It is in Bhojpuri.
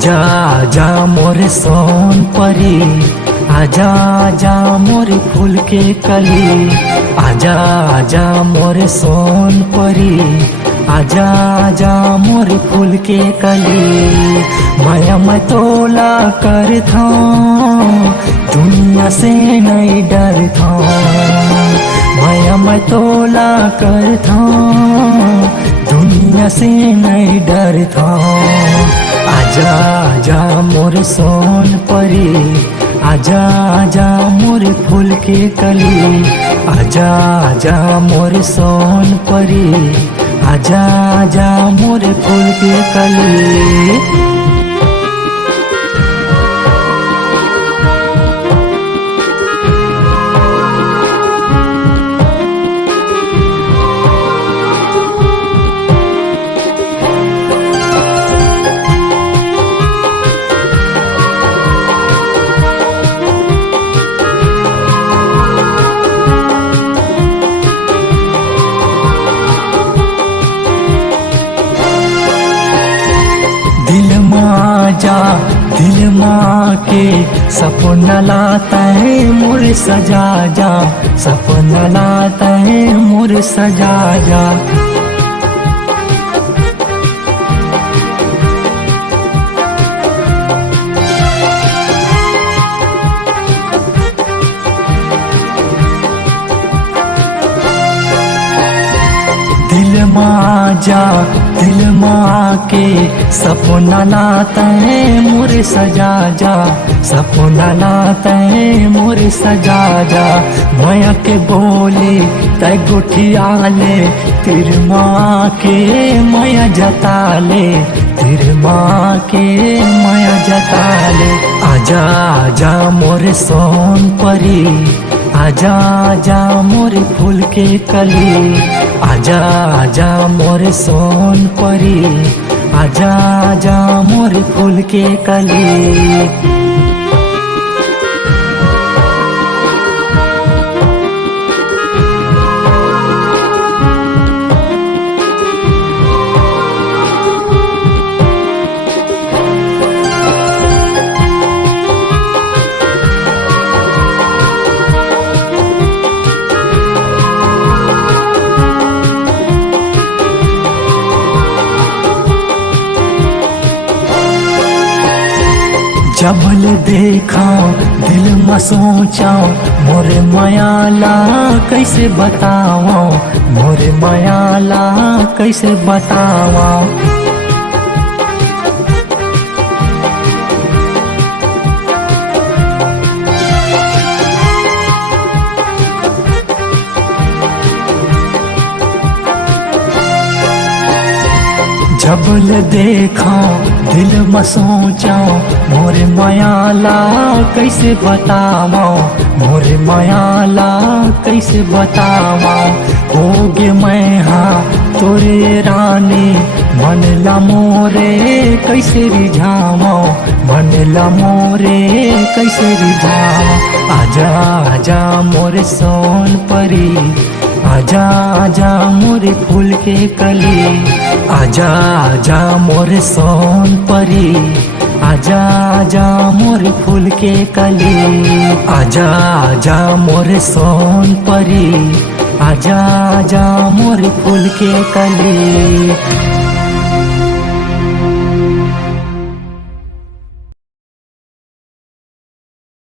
आजा आजा मोरे सोन परी, आजा आजा मोरे फूल के कली। आजा आजा मोरे सोन परी, आजा आजा मोरे फूल के कली। माया मैं तोला करता दुनिया से नहीं डरता। माया मैं तोला करता दुनिया से नहीं डरता। आजा आजा मोरे सोन परी, आजा आजा मोरे फूल के कली। आजा आजा मोरे सोन परी, आजा आजा मोरे फूल के कली। दिल माँ के सपना लाता है मोर सजा जा। सपना लाता है मोर सजा जा। दिल माँ के सपना लाता है मोर सजा जा। सपना लाता है मोर सजा जा। माया के बोले तय गुठिया ले, तेरे माँ के माया जता ले। तेरे माँ के माया जता ले। आजा आजा मोर सोन परी, आजा आजा मोरे फूल के कली। आजा आजा मोरे सोन परी, आजा आजा मोरे फूल के कली। जबल देखा दिल में सोचा मोरे मायाला कैसे बतावा। मोरे मायाला कैसे बतावा। जबल देखा दिल में सोचा मोरे मायाला कैसे बतावा। मोरे मायाला कैसे बतावा। होगे मैं हाँ तोरे रानी, मन ला मोरे कैसे रिझावा। मन ला मोरे कैसे रिझावा। आजा आजा मोरे सोन परी, आजा आजा मोरे फूल के कली। आजा आजा मोरे सोन परी, आजा आजा मोरे फूल के कली। आजा आजा मोरे सोन परी, आजा आजा मोरे फूल के कली।